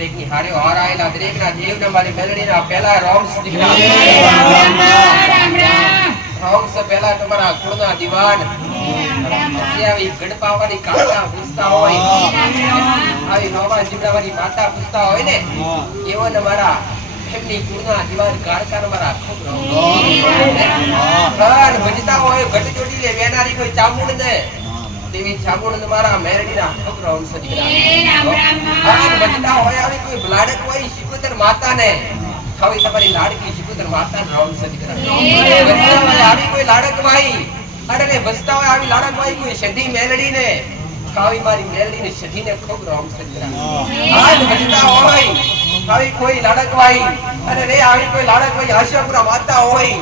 દરેકની હારે હારાયેલા દરેકના દેવને મારી મેલડીના પહેલા રોમ્સ રોમ્સ પહેલા તમારા કુળના દીવાન. આવી ગડપાવાળી કાકા પૂછતા હોય. આવી નોવા જીવડાવાળી માતા પૂછતા હોય ને એવો ને મારા એમની કુળના દીવાન કાળકાર મારા ખૂબ હર ભજતા હોય ગઢ ચોટી લે વેનારી કોઈ ચામુંડ ને તેવી ચામુંડ મારા મેરડીના ખૂબ રોમ્સ દીકરા હોય આવી કોઈ લાડક હોય શિકોતર માતાને. ખાવી તમારી લાડકી શિકોતર સદી કરાવે. બચતા આવી કોઈ લાડક ભાઈ અરે ને બચતા હોય આવી લાડક ભાઈ કોઈ સધી મેલડીને ખાવી મારી મેલડીને સધીને ખૂબ રાઉન્ડ સદી કરાવે. હા, ને બચતા હોય આવી કોઈ લાડક ભાઈ અરે રે આવી કોઈ લાડક ભાઈ આશાપુરા માતા હોય.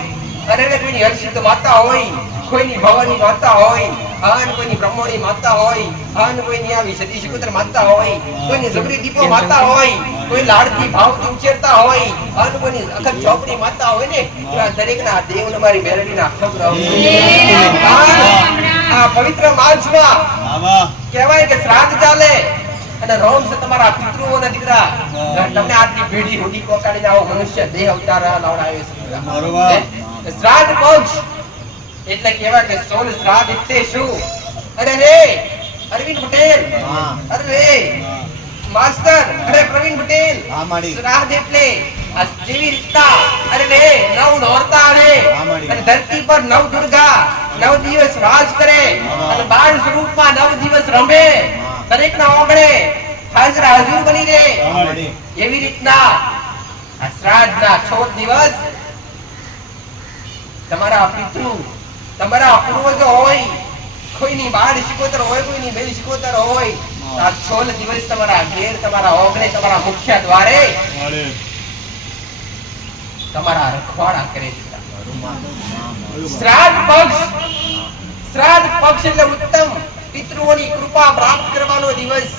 અરે રે કોઈ હર્ષિત માતા હોય. કોઈની ભવાની માતા હોય અન કોઈની બ્રહ્મણી માતા હોય અન કોઈની આવી સતી શિકોતર માતા હોય કોઈની જબરી દીપો માતા હોય કોઈ લાડથી ભાવથી ઉછેરતા હોય અન કોઈની અખત ચોપડી માતા હોય ને એવા દરેકના દેવને મારી મેલડીના આ પવિત્ર માસમાં કહેવાય કે શ્રાદ્ધ ચાલે અને રોમ છે તમારા પિતૃઓના દીકરા. તમને આટલી પેઢી રોટી પોકાડીને આવો મનુષ્ય દેહ અવતાર લાવડાવે છે? શ્રાદ્ધ પક્ષ એટલે કેવા કે સોલ શ્રાદ્ધ એટલે શું? અરે રે અરવિંદ પટેલ. અરે રે માસ્ટર અરે પ્રવીણ પટેલ. હા, માડી. શ્રાદ્ધ એટલે જેવી રીતના અરે રે નવ નોરતા આવે. અને ધરતી પર નવ દુર્ગા નવ દિવસ રાજ કરે. અને બાળ સ્વરૂપમાં નવ દિવસ રમે. દરેક ના ઓગણે હાજર હાજર બની રહે. એવી રીતના શ્રાદ્ધ ના છોડ દિવસ તમારા પિતૃ તમારા અપૂર્વજો હોય. કોઈની બાળ શિકોતર હોય કોઈની બેલ શિકોતર હોય. આ છોલ દિવસ તમારા ઘેર તમારા ઓગણે તમારા મુખ્ય દ્વારે તમારા રખવાડા કરે છે. શ્રાદ્ધ પક્ષ શ્રાદ્ધ પક્ષ એટલે ઉત્તમ. પિતૃઓની કૃપા પ્રાપ્ત કરવાનો દિવસ.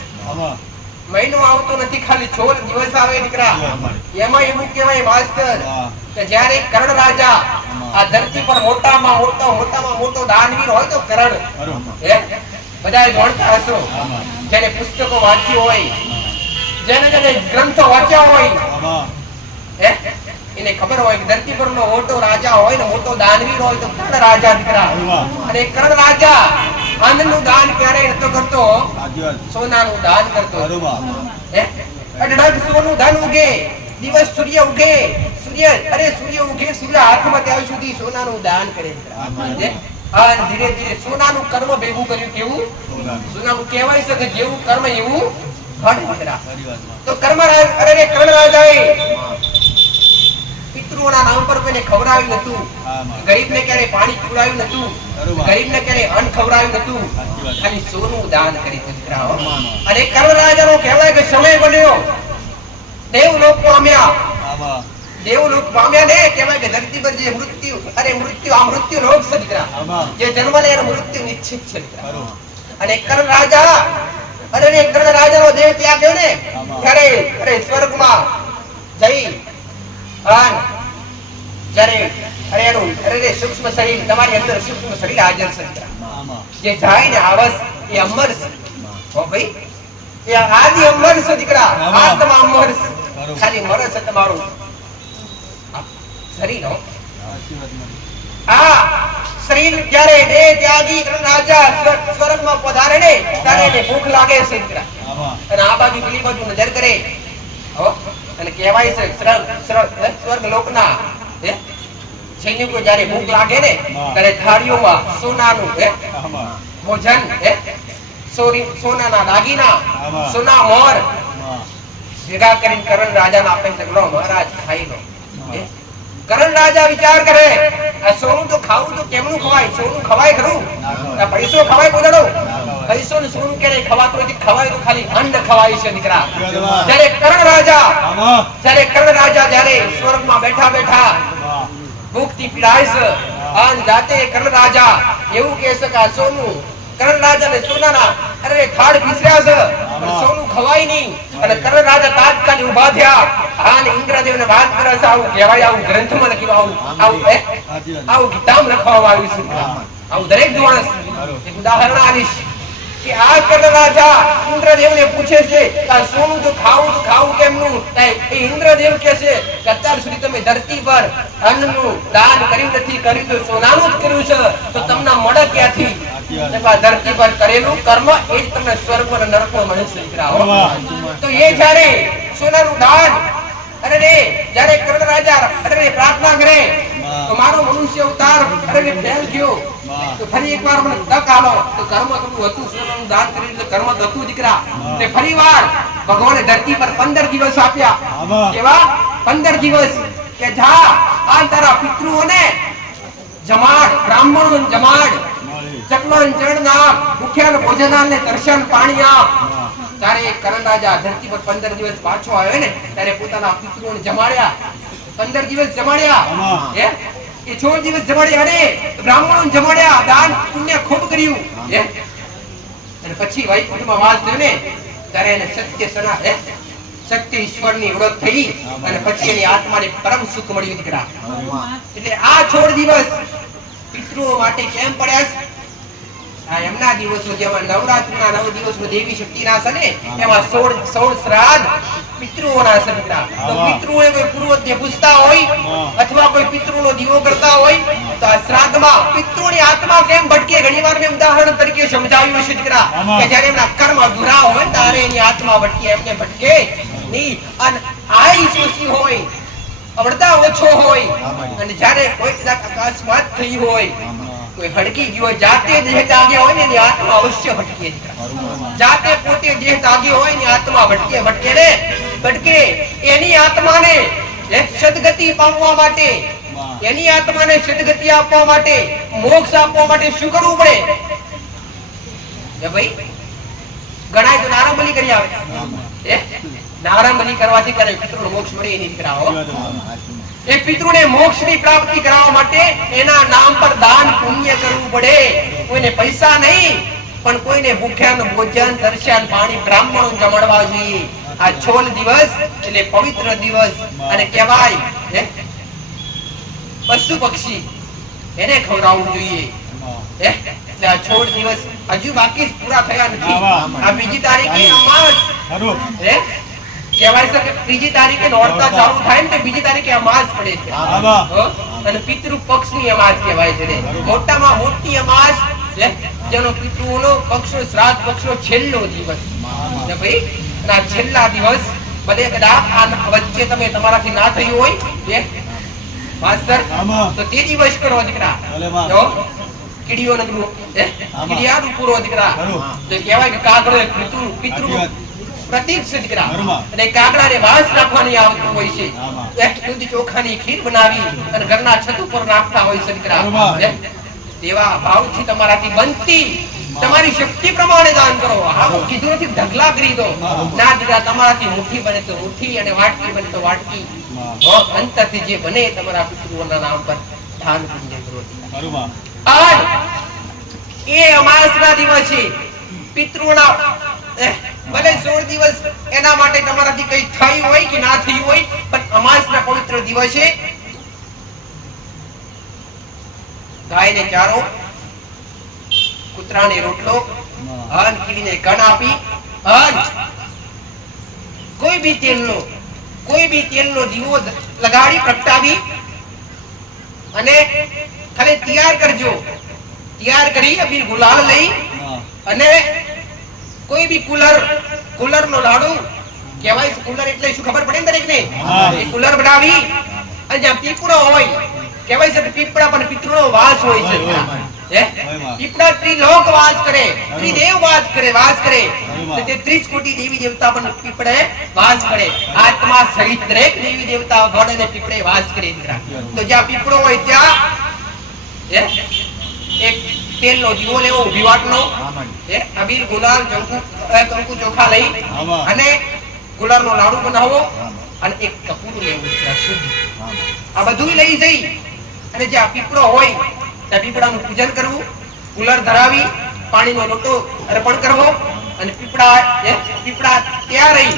મહિનો આવતો નથી ખાલી છોલ દિવસ આવે દીકરા. એમાં એવું કહેવાય માસ્તર કે જ્યારે કરણ રાજા આ ધરતી પર મોટામાં મોટો મોટામાં મોટો દાનવીર હોય તો કરણ? બધાએ જાણતા હશો. જેને પુસ્તકો વાંચી હોય જેને જેને ગ્રંથો વાંચ્યા હોય. હે? એને ખબર હોય કે ધરતી પરનો મોટો રાજા હોય ને મોટો દાનવીર હોય તો કર્ણ રાજા દીકરા. અને કર્ણ રાજા અન્નનું દાન ક્યારેય નતો કરતો સોનાનું દાન કરતો. હે? અઢળક સોનું ધન ઉગે દિવસ સૂર્ય ઉગે સૂર્ય અરે સૂર્ય ઉગે સૂર્ય હાથમાં ત્યાં સુધી સોનાનું દાન કરે હે? અને ધીરે ધીરે સોનાનું કર્મ ભેગું કર્યું કેવું? સોનાનું. કહેવાય છે કે જેવું કર્મ એવું ફળ તો કર્મ રાજ અરે કર્મ રાજાએ પિતૃઓના નામ પર કોઈને ખવડાવ્યું નતું ગરીબને ક્યારે પાણી પીવડાવ્યું નતું. ગરીબને ક્યારે અન્ન ખવડાવ્યું નતું ખાલી સોનું દાન કરી દીકરાઓ. અને કર્ણ રાજાનો કહેવાય કે સમય બન્યો. દેવલોક પામ્યા. દેવલોક પામ્યા ને કહેવાય કે ધરતી પર જે મૃત્યુ અરે મૃત્યુ આ મૃત્યુ લોક છે દીકરા. જે જન્મ લે એનું મૃત્યુ નિશ્ચિત છે અને કર્ણ રાજા અરે કર્ણ રાજાનો દેહ ત્યાં ગયો ને. ત્યારે અરે સ્વર્ગમાં જઈ અન જ્યારે અરે એનું અરે સૂક્ષ્મ શરીર તમારી અંદર સૂક્ષ્મ શરીર હાજર છે. જે જાય ને આવસ એ અમર છે. હો ભાઈ એ આદિ અમર છે દીકરા આત્મા અમર છે. ખાલી મર છે તમારું. શરીર હો. આ શરીર જ્યારે દેહ ત્યાગી કર્ણ રાજા સ્વર્ગ- સ્વર્ગમાં પધારે ને ત્યારે એને ભૂખ લાગે છે દીકરા. અને આ બાજુ પેલી બાજુ નજર કરે. હો અને કહેવાય છે સ્વર્ગ? સ્વર્ગ લોકના હે? સૈનિકો જ્યારે ભૂખ લાગે ને. ત્યારે થાળીઓમાં સોનાનું હે? ભોજન હે? સોરી સોનાના દાગીના સોના મોર ભેગા કરીને કરણ રાજાને આપે છે લો મહારાજ ખાઈ લો કરણ રાજા વિચાર કરે આ સોનું તો ખાવું તો કેમનું ખવાય? સોનું ખવાય ખરું? પૈસો ખવાય બોલાડો પૈસો ને સોનું ક્યારેય ખવાતું નથી ખવાય તો ખાલી અંડ ખવાય છે દીકરા. જ્યારે કરણ રાજા જ્યારે કરણ રાજા જ્યારે સ્વર્ગમાં બેઠા બેઠા ભૂખથી પીડાય છે અને જાતે કર્ણ રાજા એવું કહે છે કે સોનું કર્ણ રાજા ને સોનાના અરે થાળ પીસર્યા છે. પણ સોનું ખવાય નહીં. અને કર્ણ રાજા તાત્કાલિક ઊભા થયા. આને ઇન્દ્રદેવ ને વાત કરે છે આવું કહેવાય આવું ગ્રંથમાં લખ્યું આવું આવું હે? આવું ગીતામાં લખવામાં આવ્યું છે. આવું દરેક માણસ એક ઉદાહરણ આલીશ. કે આ કડ રાજા ઇન્દ્રદેવને પૂછે છે કે શું તો ખાવું તો ખાવું કેમનું? એ ઇન્દ્રદેવ કહે છે કે અત્યાર સુધી તમે ધરતી પર અન્નનું દાન કર્યું નથી, કર્યું તો સોનાનું જ કર્યું છે. તો તમને મળે ક્યાંથી? ધરતી પર કરેલું કર્મ એ જ તમને સ્વર્ગ અને નરકમાં મળે છે તો એ જ્યારે સોનાનું દાન અરે રે, જ્યારે કર્ણ રાજા અરે પ્રાર્થના કરે મારો મનુષ્ય અવતાર અરે ફેલ થયો તો ફરી એકવાર મને તક આલો. તો કર્મ કરવું હતું સોનાનું દાન કરી એટલે કર્મ હતું દીકરા. તે ફરીવાર ભગવાને ધરતી પર 15 દિવસ આપ્યા. કેવા? 15 દિવસ કે જા આ તારા પિતૃઓને જમાડ બ્રાહ્મણોને જમાડ. ચકલન ચરણ ના ભૂખ્યાને ભોજન ને દર્શન પાણી આપ. તારે કરણ રાજા ધરતી પર 15 દિવસ પાછો આવ્યો ને ત્યારે પોતાના પિતૃઓને જમાડ્યા. 15 દિવસ જમાડ્યા. હે? એ છોડ દિવસ જમાડ્યા અરે બ્રાહ્મણો જમાડ્યા દાન પુણ્ય ખૂબ કર્યું. હે. અને પછી વૈકુંઠમાં વાસ થયો ને ત્યારે એને સત્ય સના હે? સત્ય ઈશ્વરની ઓળખ થઈ અને પછી એની આત્માને પરમ સુખ મળ્યું દીકરા. એટલે આ છોડ દિવસ પિતૃઓ માટે કેમ પડ્યા? આ એમના દિવસો જેમાં નવરાત્રિના નવ દિવસ દેવી શક્તિના છે ને એમાં સોળ સોળ શ્રાદ્ધ પિતૃઓના છે તો આવા. કોઈ પૂર્વજને પૂછતા હોય અથવા કોઈ પિતૃનો દીવો કરતા હોય તો આ શ્રાદ્ધમાં પિતૃની આત્મા કેમ ભટકે? ઘણીવાર મેં ઉદાહરણ તરીકે સમજાવ્યું છે દીકરા કે જ્યારે એમના કર્મ અધૂરા હોય ત્યારે એની આત્મા ભટકે એમને ભટકે નહીં. અને આયુષ ઓછી હોય અવળતા ઓછો હોય અને જ્યારે કોઈ કદાચ અકસ્માત થઈ હોય કોઈ હડકી ગયો જાતે દેહ તાગ્યા હોય ને એની આત્મા અવશ્ય ભટકે જાતે પોતે દેહ તાગ્યો હોય એની આત્મા ભટકે ભટકે ને ભટકે એની આત્માને સદગતિ પામવા માટે, એની આત્માને સદગતિ આપવા માટે, મોક્ષ આપવા માટે શું કરવું પડે? ભાઈ, ગણાય તો નારંબલી કરી આવે. નારંબલી કરવાથી કરે, પિતૃનો મોક્ષ મળે એની કરાવો. એ પિતૃને મોક્ષની પ્રાપ્તિ કરાવવા માટે એના નામ પર દાન પુણ્ય કરવું પડે. કોઈને પૈસા નહીં, પણ કોઈને ભૂખ્યાનું ભોજન, દર્શન, પાણી બ્રાહ્મણો જમાડવા જોઈએ. આ છોલ દિવસ એટલે પવિત્ર દિવસ. અને કહેવાય હે, પશુ પક્ષી એને ખવડાવવું જોઈએ. હે, એટલે આ છોડ દિવસ હજુ બાકી પૂરા થયા નથી. આ બીજી તારીખે અમાસ. હે? કહેવાય છે કે ત્રીજી તારીખે નોરતા ચાલુ થાય ને બીજી તારીખે અમાસ પડે છે. અને પિતૃ પક્ષની અમાસ કહેવાય છે મોટામાં મોટી અમાસ જેનો પિતૃઓનો પક્ષનો શ્રાદ્ધ પક્ષનો છેલ્લો દિવસ. ભાઈ આ છેલ્લા દિવસ ભલે કદાચ આ વચ્ચે તમે તમારાથી ના થયું હોય માસ્તર તો તે દિવસ કરો દીકરા. જો કીડીઓ નગરું એ કીડિયાનું પૂરો દીકરા. તો કહેવાય કે કાગળ પિતૃ પિતૃ પ્રતીક છે દીકરા. અને કાગડાને વાસ નાખવાની આવતું હોય છે. એક દૂધ ચોખાની ખીર બનાવી અને ઘરના છત ઉપર નાખતા હોય છે દીકરા. દેવા ભાવથી ભાવથી તમારાથી બનતી તમારી શક્તિ પ્રમાણે દાન કરો. આવું કીધું નથી ઢગલા કરી દો. ના દીધા તમારાથી મુઠ્ઠી બને તો મુઠ્ઠી અને વાટકી બને તો વાટકી. અંતરથી જે બને તમારા પિતૃઓના નામ પર દાન પુણ્ય કરો. એ અમાસના દિવસે પિતૃઓના ભલે સોળ દિવસ એના માટે તમારાથી કઈ થયું હોય કે ના થયું હોય પણ અમાસના પવિત્ર દિવસે ગાયને ચારો કૂતરાને રોટલો અન કીડીને કણ આપી અન કોઈ બી તેલનો કોઈ બી તેલનો દીવો લગાડી પ્રગટાવી અને ખાલી તૈયાર કરજો તૈયાર કરી અબીર ગુલાલ લઈ અને કોઈ બી કુલર કુલર નો લાડુ કહેવાય કુલર એટલે શું ખબર પડે ને દરેકને હા. એ કુલર બનાવી અને જ્યાં પીપળો હોય કહેવાય છે કે પીપળા પણ પિતૃનો વાસ હોય છે. પીપળા ત્રિલોક વાસ કરે ત્રિદેવ વાસ કરે વાસ કરે. તે ત્રીસ કોટી દેવી દેવતા પણ પીપળે વાસ કરે. આત્મા સહિત દરેક દેવી દેવતા ગણ અને પીપળે વાસ કરે તો જ્યાં પીપળો હોય ત્યાં? એક તેલનો દીવો લેવો ઊભી વાટનો હે? અબીલ ગુલાલ કંકુ ચોખા લઈ અને અને ગુલાબનો લાડુ બનાવો અને એક કપૂર લેવું શુદ્ધ. આ બધું લઈ જઈ. અને જ્યાં પીપળો હોય ત્યાં પીપળાનું પૂજન કરવું કુલર ધરાવી પાણીનો લોટો અર્પણ કરવો અને પીપળા પીપળા ત્યાં રહી.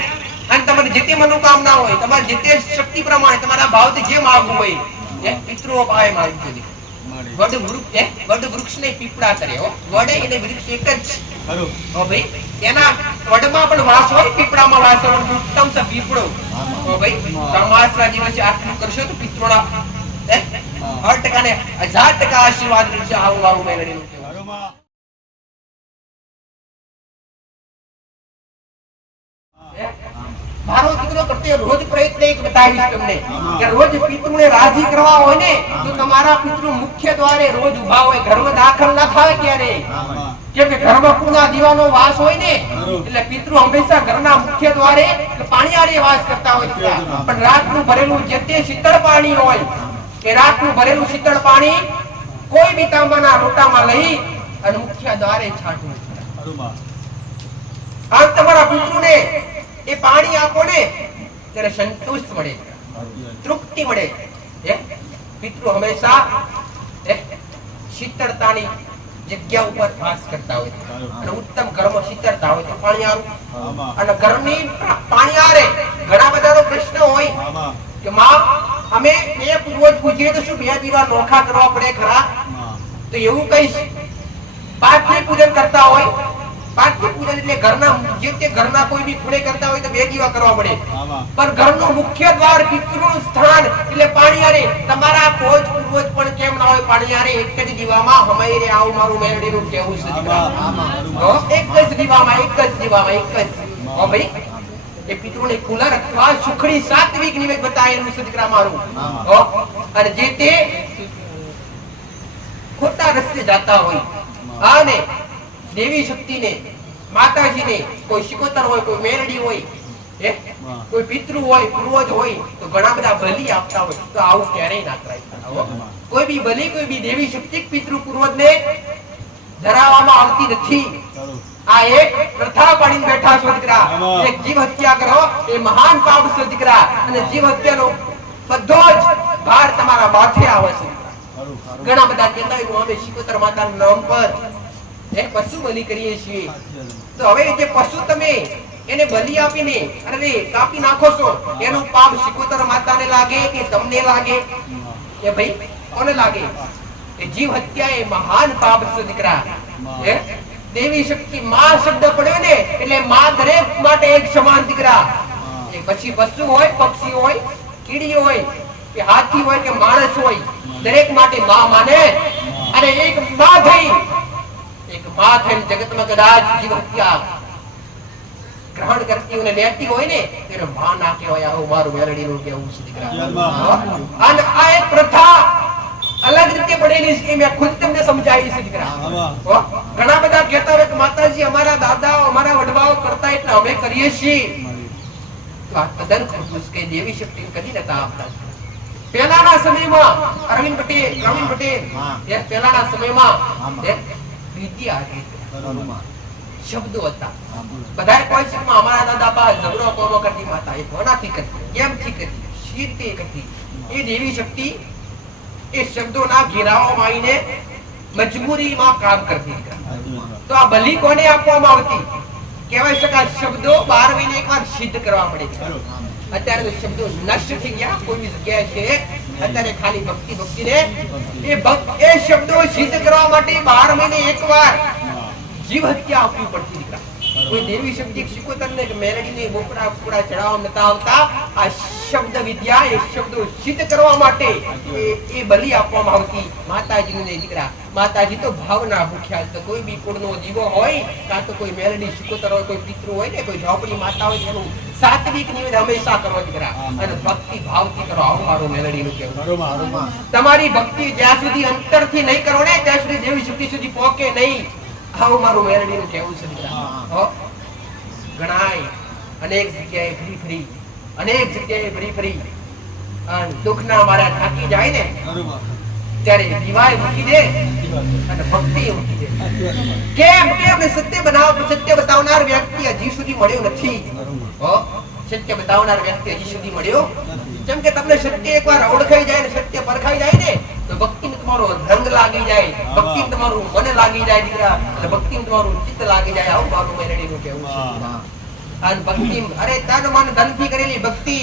અને તમારે જે તે મનોકામના હોય તમારે જે તે શક્તિ પ્રમાણે તમારા ભાવથી જે માગવું હોય એ પિતૃઓ પાસે માગવું જોઈએ વડ વૃક્ષ એ વડ વૃક્ષને પીપળા કરે હો. વડે એટલે વૃક્ષ એક જ હો ભાઈ એના વડમાં પણ વાસ હોય પીપળામાં વાસ હોય ઉત્તમ સ પીપળો. હો ભાઈ તમાસના દિવસે આટલું કરશો તો પિતૃના હે? સો ટકા હજાર ટકા આશીર્વાદ મળશે, આવું આવું મેલડીનું કહેવું. મારો દાખલ ના થાય ક્યારે કેમ કે ઘરમાં દીવાનો વાસ હોય ને, એટલે પિતૃ હંમેશા ઘરના મુખ્ય દ્વારે કે વાસ કરતા હોય. પણ રાતનું ભરેલું જે તે શીતળ પાણી હોય એ રાતનું ભરેલું શીતળ પાણી કોઈ બી તાંબાના લોટામાં લઈ અને મુખ્ય દ્વારે છાંટવું આમ તમારા પિતૃને એ પાણી આપો ને ત્યારે સંતોષ મળે. તૃપ્તિ મળે. પિતૃ હંમેશા શીતળતાની જગ્યા ઉપર વાસ કરતા હોય અને ઉત્તમ કર્મ શીતળતા હોય તો પાણી આવું. અને ઘરની પાણી આરે ઘણા બધાનો પ્રશ્ન હોય કે માં અમે બે પૂર્વજ પૂછીએ તો શું બે દીવા નોખા કરવા પડે ખરા? તો એવું કહીશ. પાઠની પૂજન કરતા હોય પાઠની પૂજન એટલે ઘરના જે તે ઘરના કોઈ બી ખૂણે કરતા હોય તો બે દીવા કરવા પડે. પણ ઘરનું મુખ્ય દ્વાર પિતૃનું સ્થાન એટલે પાણીયારે તમારા કોચ પૂર્વજ પણ કેમ ના હોય પાણીયારે એક જ દીવામાં હમાયરે આવું મારું મેરડીનું કહેવું છે? એક જ દીવામાં એક જ દીવામાં એક જ. ભાઈ. એ પિતૃને કુલર અથવા સુખડી સાત્વિક નિવેદ બતાય એનું છે મારું. અને જે તે ખોટા રસ્તે જાતા હોય અને દેવી શક્તિને માતાજીને કોઈ શિકોતર હોય કોઈ મેરડી હોય કોઈ પિતૃ હોય પૂર્વજ હોય તો ઘણા બધા બલિ આપતા હોય તો આવું ક્યારેય ના કરાય કોઈ બી બલિ કોઈ બી દેવી શક્તિ પિતૃ પૂર્વજને ધરાવવામાં આવતી નથી. આ એક પ્રથા પાડીને બેઠા છો દીકરા. એક જીવ હત્યા કરો એ મહાન પાપ છે દીકરા. અને જીવ હત્યાનો બધો જ ભાર તમારા માથે આવે છે. ઘણા બધા કહેતા હોય અમે શિકોતર માતાના નામ પર એક પશુ બલિ કરીએ છીએ. તો હવે જે પશુ તમે એને બલિ આપીને અરે કાપી નાખો છો એનું પાપ શિકોતર માતાને લાગે કે તમને લાગે? એ ભાઈ કોને લાગે? એ જીવ હત્યા એ મહાન પાપ છે દીકરા. હે? દેવી શક્તિ માં શબ્દ પડ્યો ને એટલે માં દરેક માટે એક સમાન દીકરા. પછી પશુ હોય પક્ષી હોય કીડી હોય કે હાથી હોય કે માણસ હોય દરેક માટે માં માને. અને એક માં થઈ. એક માં થઈને જગતમાં કદાચ જીવ હત્યા ગ્રહણ કરતી હોય ને લેતી હોય ને એને માં ના કહેવાય. આવું મારું મેલડીનું કેવું છે દીકરા. અને આ એક પ્રથા અલગ રીતે પડેલી છે એ મેં ખુદ તમને સમજાવી છે દીકરા આમાં હો? ઘણા બધા કહેતા હોય કે માતાજી અમારા દાદાઓ અમારા વડવાઓ કરતા એટલે અમે કરીએ છીએ તો આ તદ્દન ખોટું છે કે દેવી શક્તિ કદી નતા આપતા પહેલાના સમયમાં અરવિંદ પટેલ પ્રવીણ પટેલ હા. એ પહેલાના સમયમાં આમાં. એ વિદ્યા હતી ઘરોમાં શબ્દો હતા બધાએ કોઈ છે કે અમારા દાદા બા ઝઘડો કોનો કરતી માતા એ કોનાથી કરતી કેમથી કરતી શી રીતે કરતી એ દેવી શક્તિ એ શબ્દોના ઘેરાવામાં આવીને મજબૂરીમાં કામ કરતી તો આ બલી કોને આપવામાં આવતી કહેવાય શકાય શબ્દો બાર મહિને એકવાર સિદ્ધ કરવા ખરું અત્યારે શબ્દો નષ્ટ થઈ ગયા કોઈ જગ્યાએ છે અત્યારે ખાલી ભક્તિ ભક્તિ ને એ ભક્ત એ શબ્દો સિદ્ધ કરવા માટે બાર મહિને એકવાર જીવ હત્યા આપવી પડતી કોઈ દેવી શબ્દ શિકોતર કે મેરડી ને બોકડા કુકડા ચડાવવા નતા આવતા. આ શબ્દ વિદ્યા એ શબ્દો સિદ્ધ કરવા માટે એ બલિ આપવામાં આવતી. માતાજીને દીકરા. માતાજી તો ભાવના ભૂખ્યા છે. કોઈ બી કુળનો દીવો હોય કાં તો કોઈ મેલડી શિકોતર હોય કોઈ પિતૃ હોય ને કોઈ ઝોપડી માતા હોય એનું સાત્વિક નિવેદ હંમેશા કરો દીકરા. અને ભક્તિ ભાવથી કરો. આવું મારું મેલડીનું કહેવું. તમારી ભક્તિ જ્યાં સુધી અંતરથી નહીં કરો ને ત્યાં સુધી દેવી શક્તિ સુધી પહોંચે નહીં. આવું મારું મેરડીનું કહેવું છે ઘણાય અનેક જગ્યાએ ફરી ફરી અનેક જગ્યાએ ફરી ફરી. દુઃખના મારા થાકી જાય ને ત્યારે દિવાય મૂકી દે અને ભક્તિ મૂકી દે. કેમ કેમ સત્ય બનાવ સત્ય બતાવનાર વ્યક્તિ હજી સુધી મળ્યો નથી? સત્ય બતાવનાર વ્યક્તિ હજી સુધી મળ્યો જેમ કે તમને સત્ય એકવાર ઓળખાઈ જાય ને સત્ય પરખાઈ જાય ને તો ભક્તિ તમારો રંગ લાગી જાય ભક્તિ તમારું મન લાગી જાય દીકરા એટલે ભક્તિ તમારું ચિત્ત લાગી જાય આવું મારું મેલડીનું કહેવું છે. અને ભક્તિ અરે તન મન ધનથી કરેલી ભક્તિ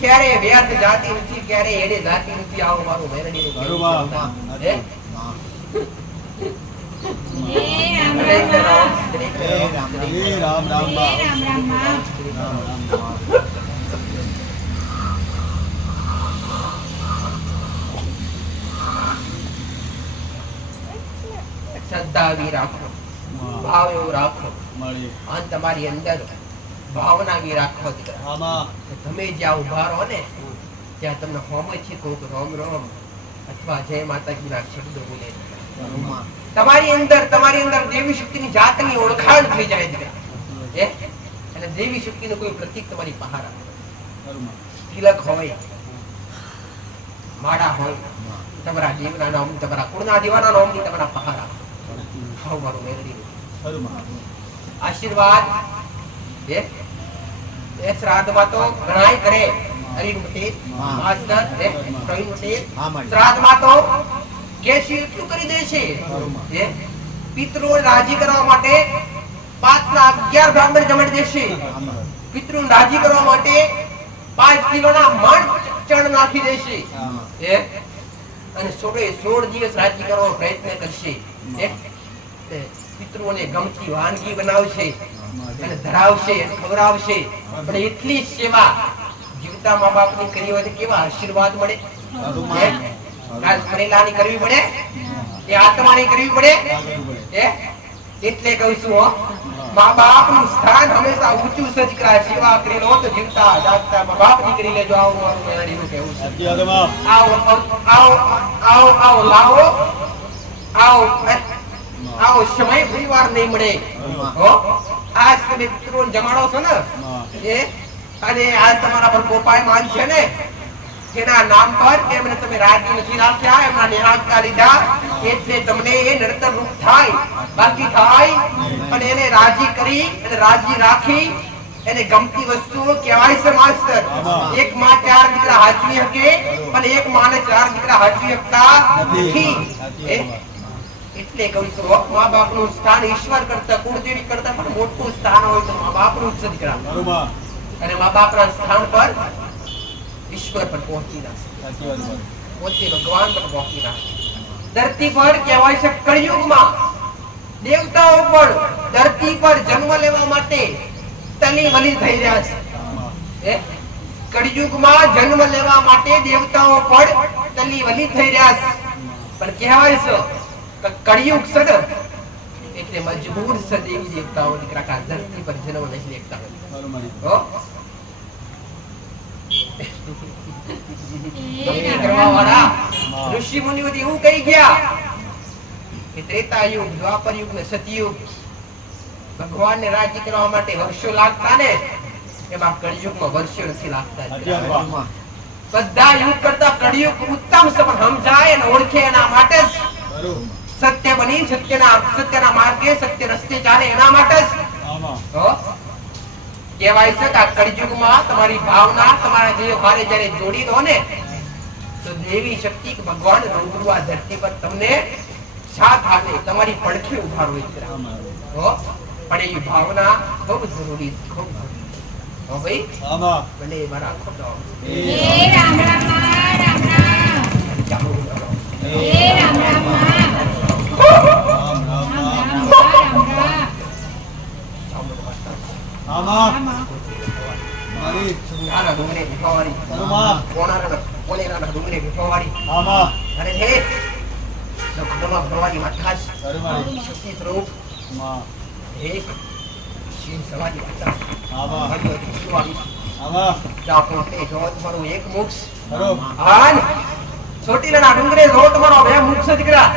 ક્યારે વ્યર્થ જાતી નથી ક્યારે એડે જાતી નથી આવું મારું મેલડીનું કહેવું છે. હે? રામ રામ, રામ, રામ રામ રામ. રામ રામ રામ રામ. બા રાખો. ભાવ એવો રાખો. અને તમારી અંદર ભાવના બી રાખો. તમે જ્યાં ઊભા રહો ને ત્યાં તમને હોમ છે કોક રોમ રોમ અથવા જય માતાજીના શબ્દો બોલે. તમારી અંદર તમારી અંદર દેવી શક્તિની જાતની ઓળખાણ થઈ જાય હે? અને દેવી શક્તિનું કોઈ પ્રતીક તમારી બહાર આવે. તિલક હોય માળા હોય તમારા દેવના નામ તમારા કુળના દેવાના નામની તમારા બહાર આવે. ખાવ મારું આશીર્વાદ? એ શ્રાદ્ધમાં તો ઘણાય કરે હરિ માટે માસ્ટર હે? પ્રવીણ માટે શ્રાદ્ધમાં તો કેસી એટલું કરી દે છે? બરોબર. હે? રાજી કરવા માટે પાંચના અગિયાર બ્રાહ્મણ જમાડી દેશે. આમાં પિતૃ રાજી કરવા માટે પાંચ કિલોના મણ ચણ નાખી દેશે. અને સોળે સોળ દિવસ રાજી કરવાનો પ્રયત્ન કરશે. પિતૃઓને ગમતી વાનગી બનાવશે અને ધરાવશે અને ખવડાવશે. પણ એટલી સેવા જીવતા મા બાપની કરી હોય તો કેવા આશીર્વાદ મળે? કાલ કરવી પડે? એ આત્માની કરવી પડે? એટલે કહું છું હો મા બાપનું સ્થાન હંમેશા ઊંચું સજકરા સેવા કરી લો તો જીવતા જાગતા મા બાપની કરી લેજો. આવું મારું કહેવું છે. આવો આવો આવો આવો લાવો. આવો આવો સમય પરિવાર નહીં મળે. હો? આજ તમે મિત્રો જમાડો છો ને? એ? અને આજ તમારા પર ગોપાય માન છે ને? તેના નામ પર એમને તમે રાજી નથી રાખ્યા એમના નિરાંતતા લીધા. એટલે તમને એ નડતર રૂપ થાય બાકી થાય. અને એને રાજી કરી અને રાજી રાખી એને ગમતી વસ્તુઓ કહેવાય છે માસ્ટર એક માં ચાર દીકરા હાચવી શકે પણ એક માને ચાર દીકરા હાચવી શકતા નથી. એટલે કહું છું મા બાપનું સ્થાન ઈશ્વર કરતા કુળદેવી કરતા પણ મોટું સ્થાન હોય તો મા બાપનું જ દીકરા અને મા બાપના સ્થાન પર ઈશ્વર પર પહોંચી ના પોતે ભગવાન પર પહોંચી ના ધરતી પર કહેવાય છે કળિયુગમાં દેવતાઓ પણ ધરતી પર જન્મ લેવા માટે તલી વલી થઈ રહ્યા છે. કળિયુગમાં કળિયુગમાં જન્મ લેવા માટે દેવતાઓ પણ તલી વલી થઈ રહ્યા છે. પણ કહેવાય છે કળિયુગ છે ને એટલે મજબૂર છે દેવી દેવતાઓ દીકરા કા ધરતી પર જન્મ હો? ભક્તિ ઋષિ મુનિઓ એવું કહી ગયા કે ત્રેતા યુગ દ્વાપર યુગ ને સતયુગ ભગવાનને રાજી કરવા માટે વર્ષો લાગતા ને એમાં કળિયુગમાં વર્ષો નથી લાગતા બધા યુગ કરતા કળિયુગ ઉત્તમ સમજાય અને ઓળખે એના માટે જ સત્ય બની સત્યના સત્યના માર્ગે સત્ય રસ્તે ચાલે એના માટે જ. તો કહેવાય છે કે આ કળિયુગમાં તમારી ભાવના તમારા જે ભારે જ્યારે જોડી દો ને તો દેવી શક્તિ ભગવાન રૂબરૂ આ ધરતી પર તમને સાથ આપે તમારી પડખે ઊભા હોય છે. પણ એ ભાવના ખૂબ જરૂરી છે ખૂબ હો ભાઈ? આમાં. ભલે મારા ખોટો હે રામ રામ રામ રામ. રામ રામમાં રામ રામ રામમાં રામ રામ રામ ચાલુ કરો. આમાં મારી સુંધાના ડુંગરે ભીખવાવાળી. કરુમા કોણારાના કોલેરાના ડુંગરે ભીખવાવાળી. આમાં અરે હે લખનૌમાં ભરવાની માથા સ્વરૂપ એક શિવ જો તમારું એક આન ચોટીલાના ડુંગરે જો તમારો બે મુખ દીકરા.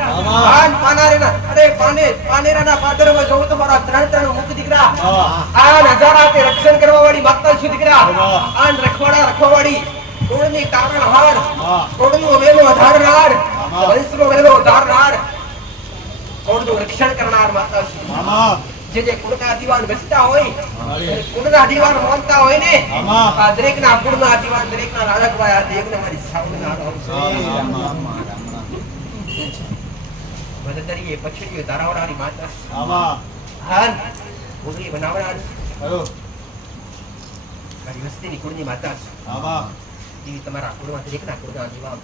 આન પાનારીના અરે પાને પાનેરાના પાદરમાં જો તમારા ત્રણ ત્રણ મુખ દીકરા. આમાં? આન હજારા તે રક્ષણ કરવા વાળી માતા છું દીકરા. આન રખવાડા રખવાવાળી કુળની તારણ હાર. હા વેલો આધારનાર વંશનો વેલો આધારનાર કોડનું રક્ષણ કરનાર માતા છું. જે જે કુળના દીવાન બેસતા હોય કુળના દીવાન માનતા હોય ને આ દરેક ના કુળના દીવાન દરેકના રાધકભાઈ આ દેવને મારી સાવના ના રામ મદદરીએ પછડીઓ તારાવડાની માતા. આમાં. હાલ ઉગલી બનાવનાર કરો મારી વસ્તીની કુળની માતા. આમાં. એવી તમારા કુળમાં દરેકના કુળના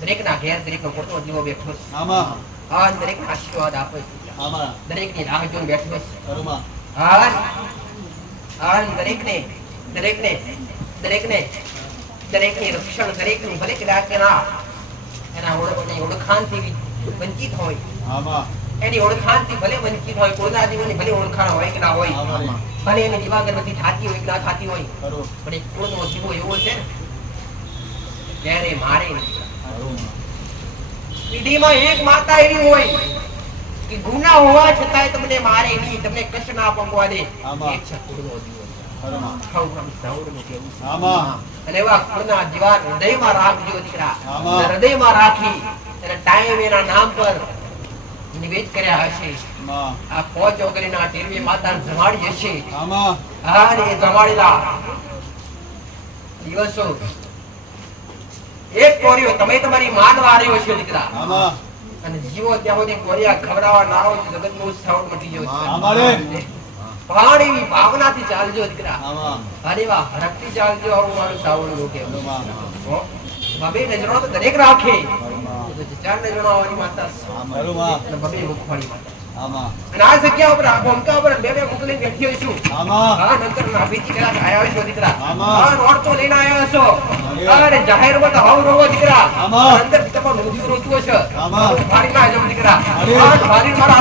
દરેક ના ઘેર દરેકનો કુળનો દીવો બેઠો આમાં. હા દરેક આશીર્વાદ આપે છે. આમાં દરેકની રાહ જોઈને બેઠો છે. કરુમાં હા. હા. દરેકને દરેકને દરેકને દરેકની રક્ષણ દરેકની ભલે કદાચ એના એના ઓળખની ઓળખાણથી વંચિત હોય. આમાં. એની ઓળખાણથી ભલે વંચિત હોય કોઈના જીવનની ભલે ઓળખાણ હોય કે ના હોય ભલે એની દિવાગરબત્તી થાતી હોય કે ના થતી હોય પણ એક કુળનો જીવો એવો છે ત્યારે મારે પીઢીમાં એક માતા એવી હોય કે ગુના હોવા છતાંય તમને મારે નહીં તમને કષ્ટ ના પહોંચવા દે અને એવા કુળના જીવાત હૃદયમાં રાખજો દીકરા. હૃદયમાં રાખી અને ટાઈમ એના નામ પર નિવેદ કર્યા હશે. આ પોચ ઓગરીના ટેરવી માતા જમાડી હશે. હા એ જમાડેલા દિવસો. એક કોર્યો તમે તમારી માનવા આવ્યો છો દીકરા. આમાં. અને જીવો ત્યાં સુધી કોરિયા ખવડાવવા ના હોય જગત જગતનું સાઉન્ડ મટી જવું. પણ એવી ભાવનાથી ચાલજો દીકરા. અરે વાહ. એવા હરખથી ચાલજો આવું મારું સાવણ રોકે. બબે નજરો તો દરેક રાખે. ચાર નજરો આવવાની માતા બબે મુખવાળી માતા. ના દીકરા લઈને આવ્યા છો. અરે જાહેરમાં તો હવ રોવો છે. ભારી ના મારા